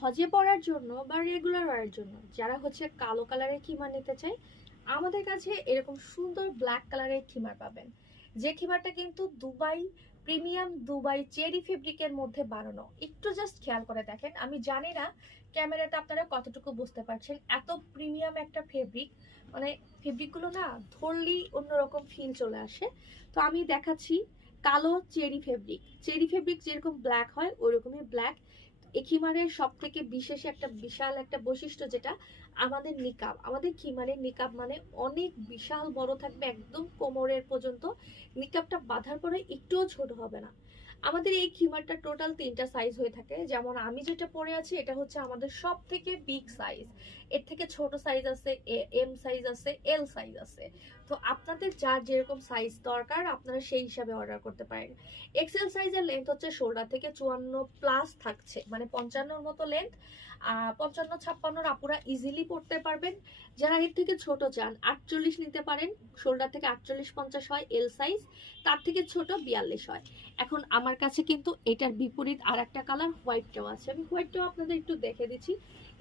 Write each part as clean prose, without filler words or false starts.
হজে পরার জন্য বা রেগুলার ওয়ারের জন্য যারা হচ্ছে কালো কালারের খিমার নিতে চায়, আমাদের কাছে এরকম সুন্দর ব্ল্যাক কালারের খিমার পাবেন। যে খিমারটা কিন্তু দুবাই প্রিমিয়াম দুবাই চেরি ফেব্রিকের মধ্যে বানানো। একটু জাস্ট খেয়াল করে দেখেন, আমি জানি না ক্যামেরাতে আপনারা কতটুকু বুঝতে পারছেন, এত প্রিমিয়াম একটা ফেব্রিক, মানে ফেব্রিকগুলো না ধরলেই অন্যরকম ফিল চলে আসে। তো আমি দেখাচ্ছি কালো চেরি ফেব্রিক। চেরি ফেব্রিক যেরকম ব্ল্যাক হয় ওইরকমই ব্ল্যাক। খিমারের সব থেকে বিশেষ একটা বিশাল একটা বৈশিষ্ট্য যেটা, আমাদের নিকাব, আমাদের খিমারের নিকাব মানে অনেক বিশাল বড় থাকবে, একদম কোমরের পর্যন্ত। নিকাবটা বাঁধার পরে একটুও ছোট হবে না। আমাদের এই খিমারটা টোটাল 3টা সাইজ হয়ে থাকে। যেমন আমি যেটা পরে আছি এটা হচ্ছে আমাদের সব থেকে বিগ সাইজ। এর থেকে ছোট সাইজ আছে, এম সাইজ আছে, এল সাইজ আছে। তো আপনাদের যার যেরকম সাইজ দরকার আপনারা সেই হিসাবে অর্ডার করতে পারেন। এক্সেল সাইজের লেন্থ হচ্ছে শোল্ডার থেকে 54 প্লাস থাকছে, মানে 55-র মতো লেন্থ। 55-56 আপুরা ইজিলি পড়তে পারবেন। যারা এর থেকে ছোট চান 48 নিতে পারেন, শোল্ডার থেকে 48-50 হয় এল সাইজ, তার থেকে ছোট 42 হয়। এখন আমার কাছে কিন্তু এটার বিপরীত আর একটা কালার হোয়াইটটাও আছে, আমি হোয়াইটটাও আপনাদের একটু দেখে দিচ্ছি।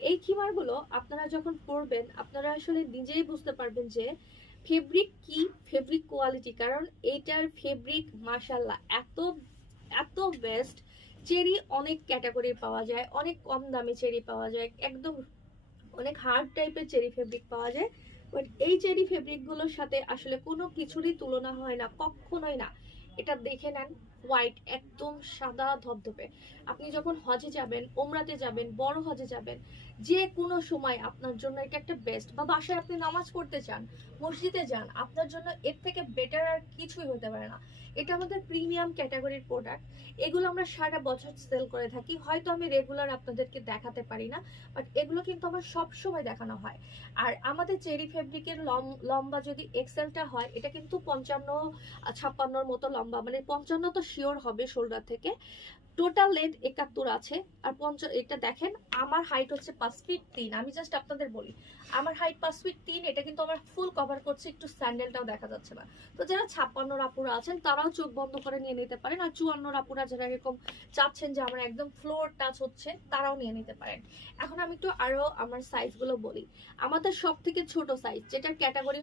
এই খিমারগুলো আপনারা যখন পরবেন আপনারা আসলে নিজেই বুঝতে পারবেন যে ফেব্রিক কি, ফেব্রিক কোয়ালিটি। কারণ এইটার ফেব্রিক মাশাল্লাহ এত এত বেস্ট। চেরি অনেক ক্যাটাগরির পাওয়া যায়, অনেক কম দামে চেরি পাওয়া যায়, একদম অনেক হার্ড টাইপের চেরি ফেব্রিক পাওয়া যায়। বাট এই চেরি ফেব্রিকগুলোর সাথে আসলে কোনো কিছুরই তুলনা হয় না, কখনোই না। এটা দেখে নেন, হোয়াইট একদম সাদা ধবধবে। আপনি যখন হজে যাবেন, ওমরাতে যাবেন, বড় হজে যাবেন, যে কোনো সময় আপনার জন্য এটা একটা বেস্ট। বা বাসায় আপনি নামাজ পড়তে চান, মসজিদে যান, আপনার জন্য এর থেকে বেটার আর কিছুই হতে পারে না। এটা আমাদের প্রিমিয়াম ক্যাটাগরির প্রোডাক্ট। এগুলো আমরা সারা বছর সেল করে থাকি, হয়তো আমি রেগুলার আপনাদেরকে দেখাতে পারি না, বাট এগুলো কিন্তু আমার সব সময় দেখানো হয়। আর আমাদের চেরি ফেব্রিকের লম্বা যদি এক্সেলটা হয়, এটা কিন্তু 55-56-র মতো লম্বা, মানে 55 তো শিওর হবে শোল্ডার থেকে। টোটাল লেন্থ 71 আছে। আর এটা দেখেন, আমার হাইট হচ্ছে 5 ফিট 3। আমি জাস্ট আপনাদের বলি, আমার হাইট 5 ফিট 3, এটা কিন্তু আমার ফুল কভার করছে, একটু স্যান্ডেলটাও দেখা যাচ্ছে না। তো যারা 56 আপুরা আছেন তারাও চোখ বন্ধ করে নিয়ে নিতে পারেন। আর 54 আপুরা যারা এরকম চাচ্ছেন যে আমার একদম ফ্লোর টাচ হচ্ছে, তারাও নিয়ে নিতে পারেন। এখন আমি একটু আরো আমার সাইজগুলো বলি। আমাদের সব থেকে ছোট সাইজ, যেটার ক্যাটাগরি